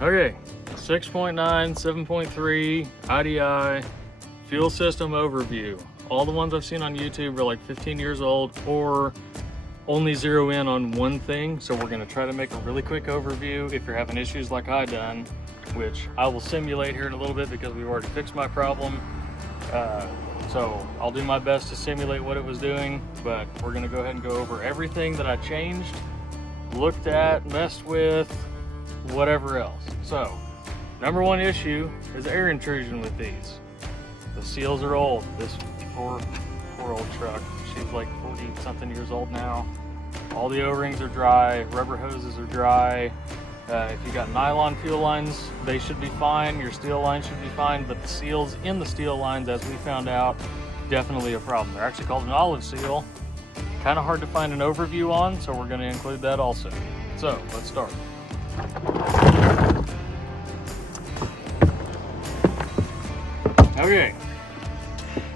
Okay, 6.9, 7.3, IDI, fuel system overview. All the ones I've seen on YouTube are like 15 years old or only zero in on one thing. So we're gonna try to make a really quick overview if you're having issues like I done, which I will simulate here in a little bit because we've already fixed my problem. So I'll do my best to simulate what it was doing, but we're gonna go ahead and go over everything that I changed, looked at, messed with, whatever else. So, number one issue is air intrusion with these. The seals are old. This poor old truck, she's like 40 something years old now. All the O-rings are dry, rubber hoses are dry. If you got nylon fuel lines, they should be fine. Your steel lines should be fine, but the seals in the steel lines, as we found out, definitely a problem. They're actually called an olive seal. Kind of hard to find an overview on, so we're going to include that also. So, let's start. Okay,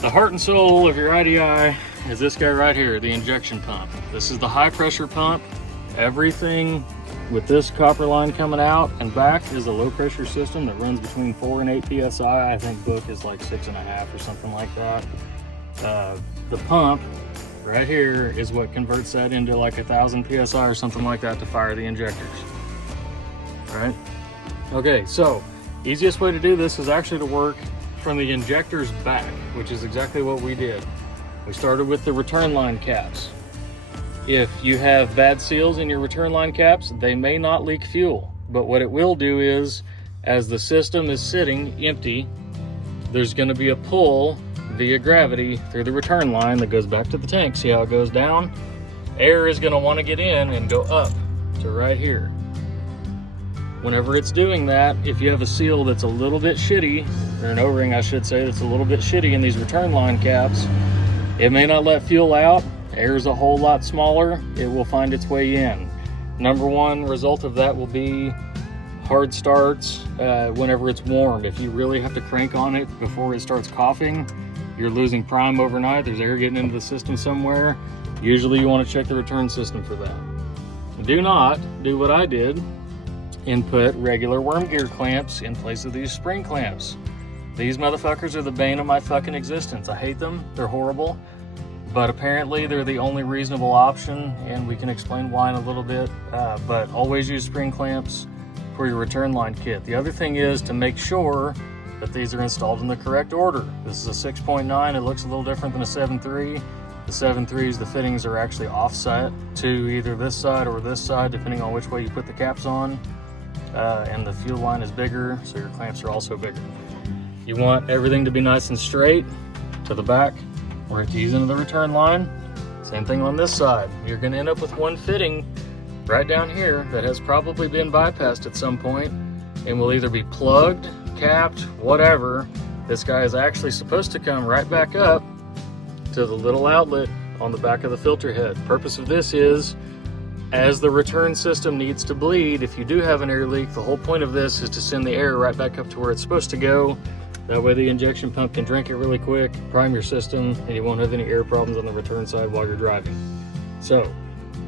the heart and soul of your IDI is this guy right here, the injection pump. This is the high pressure pump. Everything with this copper line coming out and back is a low pressure system that runs between 4 and 8 psi. I think book is like 6.5 or something like that. The pump right here is what converts that into like 1,000 psi or something like that to fire the injectors. All right. Okay, so easiest way to do this is actually to work from the injectors back, which is exactly what we did. We started with the return line caps. If you have bad seals in your return line caps, they may not leak fuel, but what it will do is, as the system is sitting empty, there's going to be a pull via gravity through the return line that goes back to the tank. See how it goes down? Air is going to want to get in and go up to right here. Whenever it's doing that, if you have a seal that's a little bit shitty, or an O-ring I should say, that's a little bit shitty in these return line caps, it may not let fuel out. Air is a whole lot smaller. It will find its way in. Number one result of that will be hard starts whenever it's warmed. If you really have to crank on it before it starts coughing, you're losing prime overnight. There's air getting into the system somewhere. Usually you want to check the return system for that. Do not do what I did and put regular worm gear clamps in place of these spring clamps. These motherfuckers are the bane of my fucking existence. I hate them. They're horrible. But apparently they're the only reasonable option, and we can explain why in a little bit. But always use spring clamps for your return line kit. The other thing is to make sure that these are installed in the correct order. This is a 6.9. It looks a little different than a 7.3. The 7.3s, the fittings are actually offset to either this side or this side, depending on which way you put the caps on. And the fuel line is bigger, so your clamps are also bigger. You want everything to be nice and straight to the back where it keys into the return line. Same thing on this side. You're going to end up with one fitting right down here that has probably been bypassed at some point and will either be plugged, capped, whatever. This guy is actually supposed to come right back up to the little outlet on the back of the filter head. Purpose of this is, as the return system needs to bleed, if you do have an air leak, the whole point of this is to send the air right back up to where it's supposed to go. That way the injection pump can drink it really quick, prime your system, and you won't have any air problems on the return side while you're driving. So,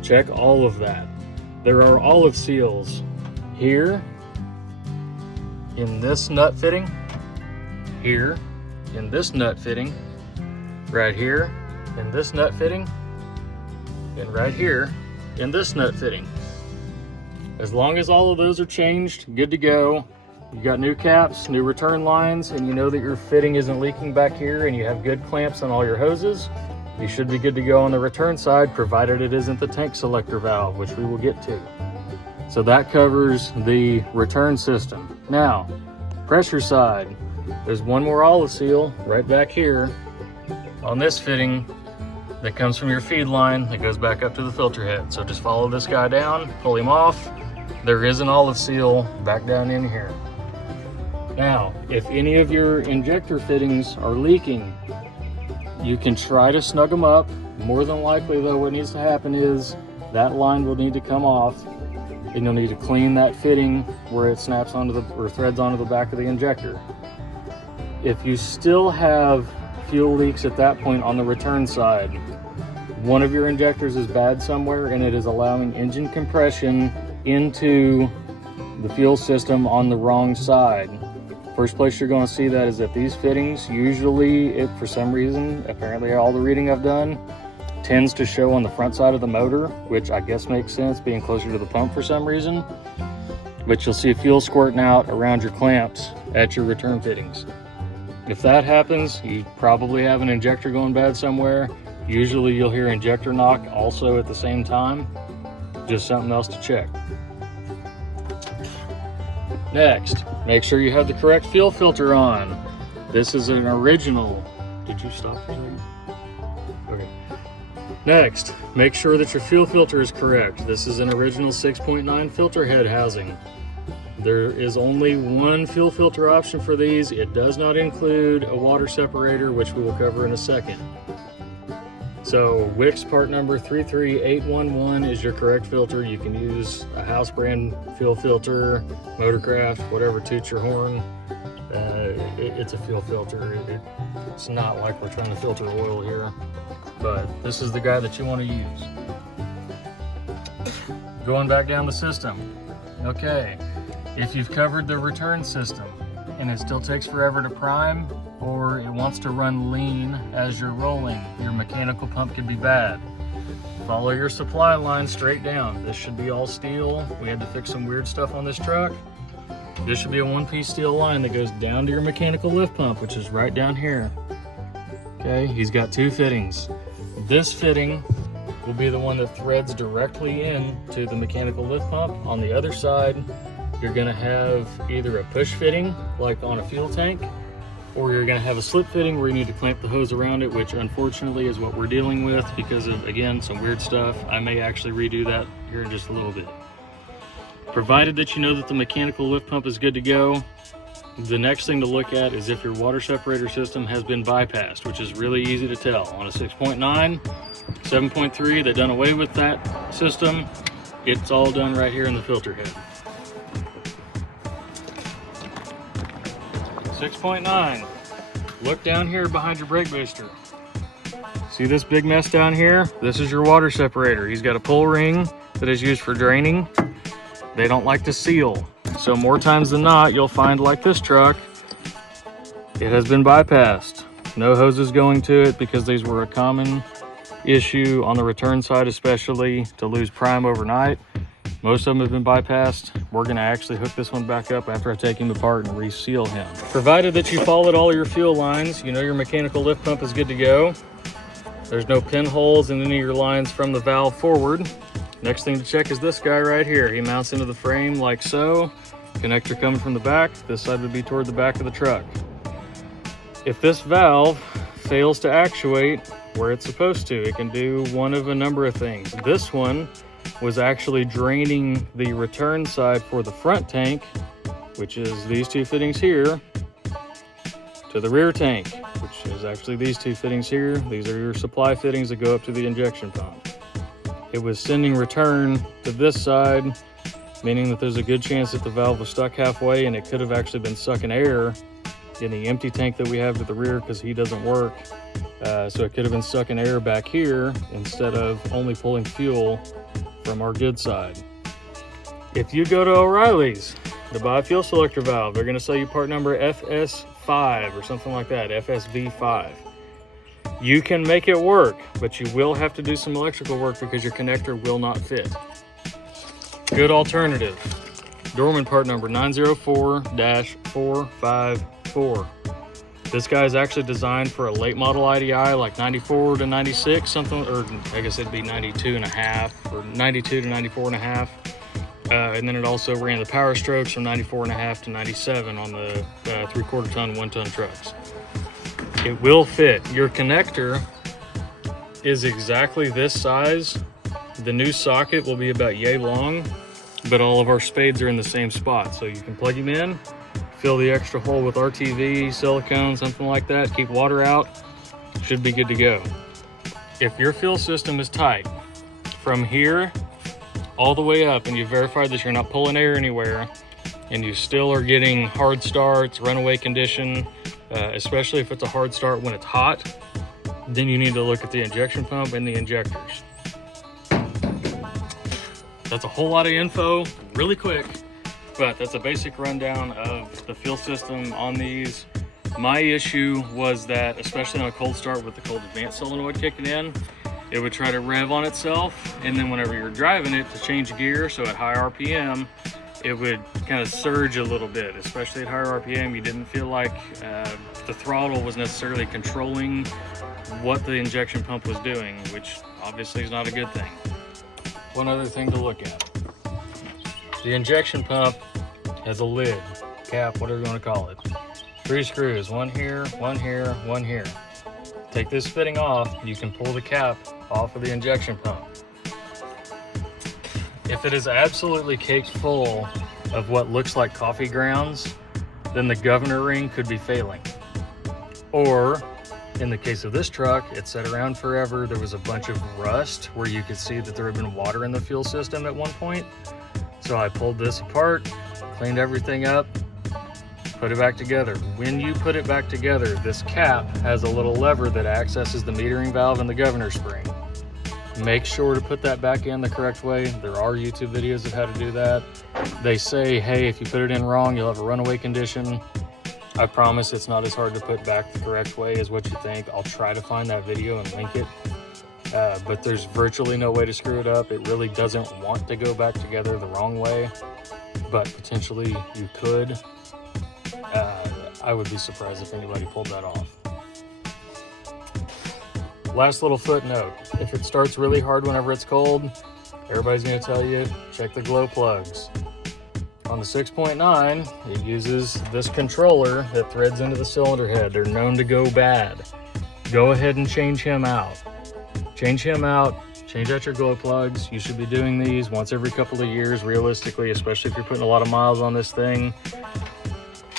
check all of that. There are olive seals here, in this nut fitting, here, in this nut fitting, right here, in this nut fitting, and right here, in this nut fitting. As long as all of those are changed, good to go. You got new caps, new return lines, and you know that your fitting isn't leaking back here, and you have good clamps on all your hoses, you should be good to go on the return side, provided it isn't the tank selector valve, which we will get to. So that covers the return system. Now, pressure side, there's one more olive seal right back here on this fitting that comes from your feed line that goes back up to the filter head. So just follow this guy down, pull him off. There is an olive seal back down in here. Now, if any of your injector fittings are leaking, you can try to snug them up. More than likely though, what needs to happen is that line will need to come off, and you'll need to clean that fitting where it snaps onto the, or threads onto the back of the injector. If you still have fuel leaks at that point on the return side, one of your injectors is bad somewhere and it is allowing engine compression into the fuel system on the wrong side. First place you're going to see that is at these fittings. Usually, for some reason, apparently all the reading I've done, tends to show on the front side of the motor, which I guess makes sense being closer to the pump for some reason. But you'll see fuel squirting out around your clamps at your return fittings. If that happens, you probably have an injector going bad somewhere. Usually you'll hear injector knock also at the same time. Just something else to check. Next, make sure you have the correct fuel filter on. This is an original. Did you stop for a second? Okay. Next, make sure that your fuel filter is correct. This is an original 6.9 filter head housing. There is only one fuel filter option for these. It does not include a water separator, which we will cover in a second. So Wix part number 33811 is your correct filter. You can use a house brand fuel filter, Motorcraft, whatever toots your horn. It's a fuel filter. It's not like we're trying to filter oil here, but this is the guy that you want to use. Going back down the system. Okay, if you've covered the return system and it still takes forever to prime, or it wants to run lean as you're rolling, your mechanical pump could be bad. Follow your supply line straight down. This should be all steel. We had to fix some weird stuff on this truck. This should be a one-piece steel line that goes down to your mechanical lift pump, which is right down here. Okay, he's got two fittings. This fitting will be the one that threads directly into the mechanical lift pump. On the other side, you're gonna have either a push fitting, like on a fuel tank, or you're going to have a slip fitting where you need to clamp the hose around it, which unfortunately is what we're dealing with because of, again, some weird stuff. I may actually redo that here in just a little bit. Provided that you know that the mechanical lift pump is good to go, the next thing to look at is if your water separator system has been bypassed, which is really easy to tell. On a 6.9, 7.3, they've done away with that system. It's all done right here in the filter head. 6.9, look down here behind your brake booster. See this big mess down here? This is your water separator. He's got a pull ring that is used for draining. They don't like to seal. So more times than not, you'll find, like this truck, it has been bypassed. No hoses going to it because these were a common issue on the return side, especially to lose prime overnight. Most of them have been bypassed. We're gonna actually hook this one back up after I take him apart and reseal him. Provided that you followed all your fuel lines, you know your mechanical lift pump is good to go. There's no pinholes in any of your lines from the valve forward. Next thing to check is this guy right here. He mounts into the frame like so. Connector coming from the back. This side would be toward the back of the truck. If this valve fails to actuate where it's supposed to, it can do one of a number of things. This one was actually draining the return side for the front tank, which is these two fittings here, to the rear tank, which is actually these two fittings here. These are your supply fittings that go up to the injection pump. It was sending return to this side, meaning that there's a good chance that the valve was stuck halfway and it could have actually been sucking air in the empty tank that we have to the rear because he doesn't work. So it could have been sucking air back here instead of only pulling fuel from our good side. If you go to O'Reilly's to buy a fuel selector valve, they're going to sell you part number FS5 or something like that, FSV5. You can make it work, but you will have to do some electrical work because your connector will not fit. Good alternative, Dorman part number 904-454. This guy is actually designed for a late model IDI, like 94 to 96, something, or I guess it'd be 92 and a half, or 92 to 94 and a half. And then it also ran the power strokes from 94 and a half to 97 on the 3/4 ton, 1 ton trucks. It will fit. Your connector is exactly this size. The new socket will be about yay long, but all of our spades are in the same spot. So you can plug them in, fill the extra hole with RTV, silicone, something like that, keep water out, should be good to go. If your fuel system is tight, from here all the way up, and you verified that you're not pulling air anywhere, and you still are getting hard starts, runaway condition, especially if it's a hard start when it's hot, then you need to look at the injection pump and the injectors. That's a whole lot of info, really quick. But that's a basic rundown of the fuel system on these. My issue was that, especially on a cold start with the cold advanced solenoid kicking in, it would try to rev on itself, and then whenever you're driving it to change gear, so at high RPM, it would kind of surge a little bit. Especially at higher RPM, you didn't feel like the throttle was necessarily controlling what the injection pump was doing, which obviously is not a good thing. One other thing to look at. The injection pump has a lid, cap, whatever you want to call it. 3 screws, one here, one here, one here. Take this fitting off, you can pull the cap off of the injection pump. If it is absolutely caked full of what looks like coffee grounds, then the governor ring could be failing. Or, in the case of this truck, it sat around forever. There was a bunch of rust where you could see that there had been water in the fuel system at one point. So I pulled this apart, cleaned everything up, put it back together. When you put it back together, this cap has a little lever that accesses the metering valve and the governor spring. Make sure to put that back in the correct way. There are YouTube videos of how to do that. They say, hey, if you put it in wrong, you'll have a runaway condition. I promise it's not as hard to put back the correct way as what you think. I'll try to find that video and link it. But there's virtually no way to screw it up. It really doesn't want to go back together the wrong way, but potentially you could. I would be surprised if anybody pulled that off. Last little footnote, if it starts really hard whenever it's cold, everybody's going to tell you, check the glow plugs. On the 6.9, it uses this controller that threads into the cylinder head. They're known to go bad. Go ahead and change him out. Change him out, change out your glow plugs. You should be doing these once every couple of years, realistically, especially if you're putting a lot of miles on this thing.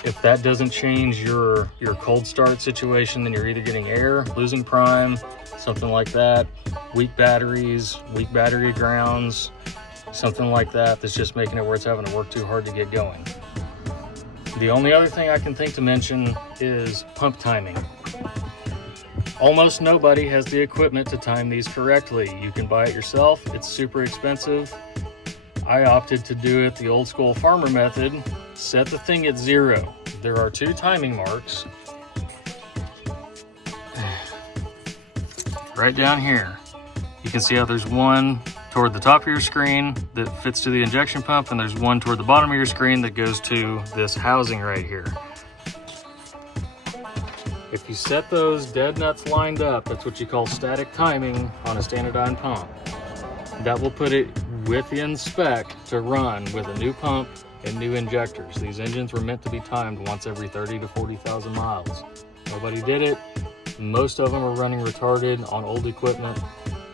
If that doesn't change your cold start situation, then you're either getting air, losing prime, something like that, weak batteries, weak battery grounds, something like that that's just making it where it's having to work too hard to get going. The only other thing I can think to mention is pump timing. Almost nobody has the equipment to time these correctly. You can buy it yourself, it's super expensive. I opted to do it the old school farmer method. Set the thing at 0. There are 2 timing marks right down here. You can see how there's one toward the top of your screen that fits to the injection pump, and there's one toward the bottom of your screen that goes to this housing right here. If you set those dead nuts lined up, that's what you call static timing on a standardized pump. That will put it within spec to run with a new pump and new injectors. These engines were meant to be timed once every 30 to 40,000 miles. Nobody did it. Most of them are running retarded on old equipment.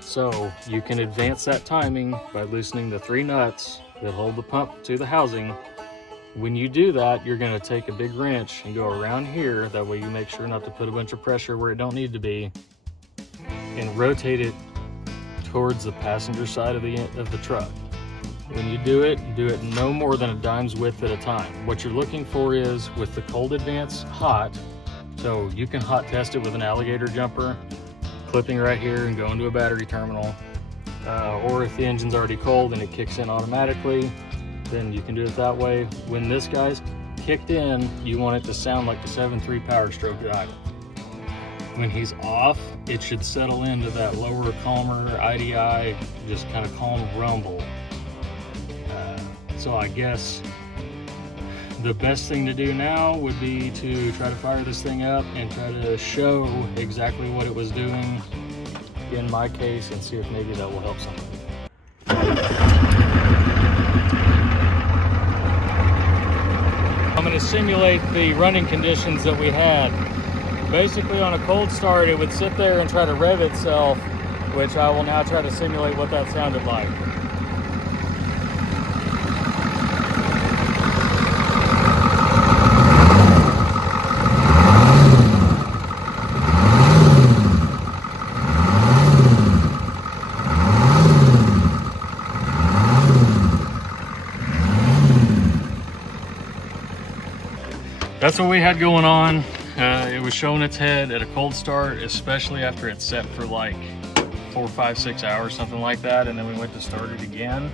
So you can advance that timing by loosening the 3 nuts that hold the pump to the housing. When you do that, you're going to take a big wrench and go around here. That way you make sure not to put a bunch of pressure where it don't need to be, and rotate it towards the passenger side of the truck. When you do it no more than a dime's width at a time. What you're looking for is, with the cold advance hot, so you can hot test it with an alligator jumper, clipping right here and going to a battery terminal. Or if the engine's already cold and it kicks in automatically, then you can do it that way. When this guy's kicked in, you want it to sound like the 7.3 Power Stroke at idle. When he's off, it should settle into that lower, calmer IDI, just kind of calm rumble. So I guess the best thing to do now would be to try to fire this thing up and try to show exactly what it was doing in my case, and see if maybe that will help somebody. I'm going to simulate the running conditions that we had. Basically, on a cold start, it would sit there and try to rev itself, which I will now try to simulate what that sounded like. That's what we had going on. It was showing its head at a cold start, especially after it set for like 4, 5, 6 hours, something like that. And then we went to start it again.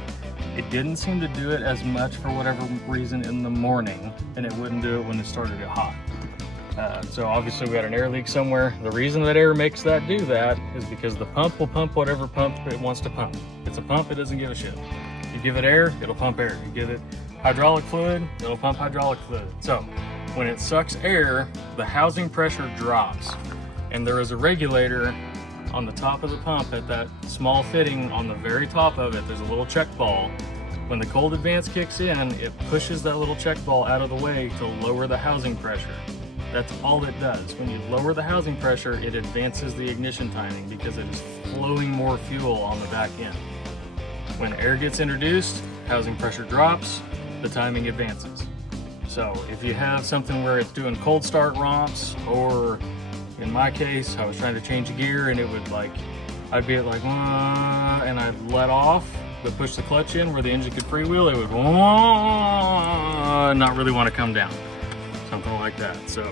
It didn't seem to do it as much for whatever reason in the morning, and it wouldn't do it when it started to get hot. So obviously we had an air leak somewhere. The reason that air makes that do that is because the pump will pump whatever pump it wants to pump. It's a pump, it doesn't give a shit. You give it air, it'll pump air. You give it hydraulic fluid, it'll pump hydraulic fluid. So when it sucks air, the housing pressure drops. And there is a regulator on the top of the pump at that small fitting on the very top of it. There's a little check ball. When the cold advance kicks in, it pushes that little check ball out of the way to lower the housing pressure. That's all it does. When you lower the housing pressure, it advances the ignition timing because it is flowing more fuel on the back end. When air gets introduced, housing pressure drops, the timing advances. So if you have something where it's doing cold start romps, or in my case, I was trying to change a gear and it would I'd be at like, and I'd let off, but push the clutch in where the engine could freewheel, it would not really want to come down. Something like that. So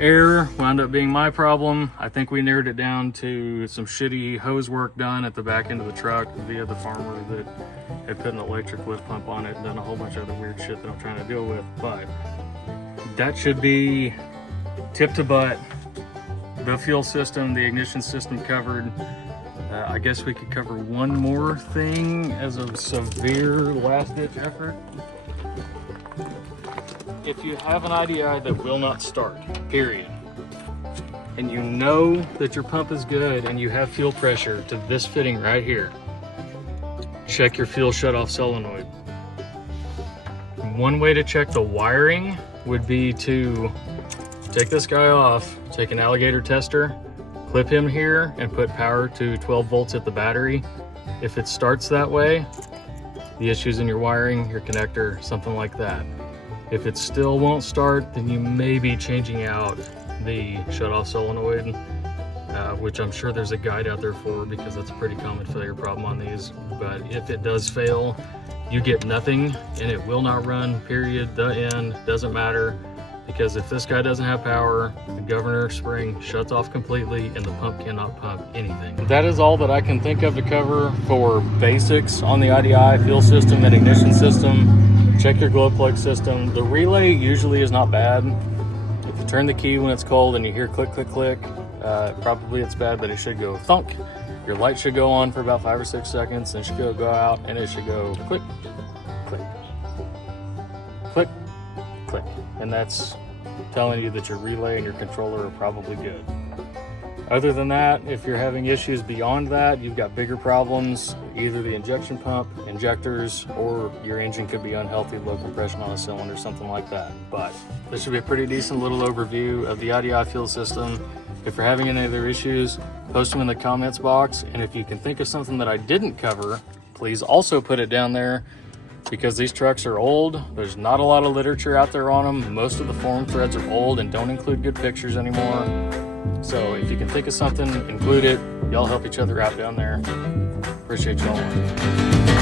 air wound up being my problem. I think we narrowed it down to some shitty hose work done at the back end of the truck via the farmer that had put an electric lift pump on it and done a whole bunch of other weird shit that I'm trying to deal with. But that should be tip to butt. The fuel system, the ignition system covered. I guess we could cover one more thing as a severe last-ditch effort. If you have an IDI that will not start, period, and you know that your pump is good and you have fuel pressure to this fitting right here, check your fuel shutoff solenoid. One way to check the wiring would be to take this guy off, take an alligator tester, clip him here, and put power to 12 volts at the battery. If it starts that way, the issue's in your wiring, your connector, something like that. If it still won't start, then you may be changing out the shutoff solenoid, which I'm sure there's a guide out there for, because that's a pretty common failure problem on these. But if it does fail, you get nothing and it will not run, period, the end, doesn't matter. Because if this guy doesn't have power, the governor spring shuts off completely and the pump cannot pump anything. That is all that I can think of to cover for basics on the IDI fuel system and ignition system. Check your glow plug system. The relay usually is not bad. If you turn the key when it's cold and you hear click, click, click, probably it's bad, but it should go thunk. Your light should go on for about 5 or 6 seconds, and it should go out, and it should go click, click, click, click. And that's telling you that your relay and your controller are probably good. Other than that, if you're having issues beyond that, you've got bigger problems, either the injection pump, injectors, or your engine could be unhealthy, low compression on a cylinder, something like that. But this should be a pretty decent little overview of the IDI fuel system. If you're having any other issues, post them in the comments box. And if you can think of something that I didn't cover, please also put it down there, because these trucks are old. There's not a lot of literature out there on them. Most of the forum threads are old and don't include good pictures anymore. So if you can think of something, include it. Y'all help each other out down there. Appreciate y'all.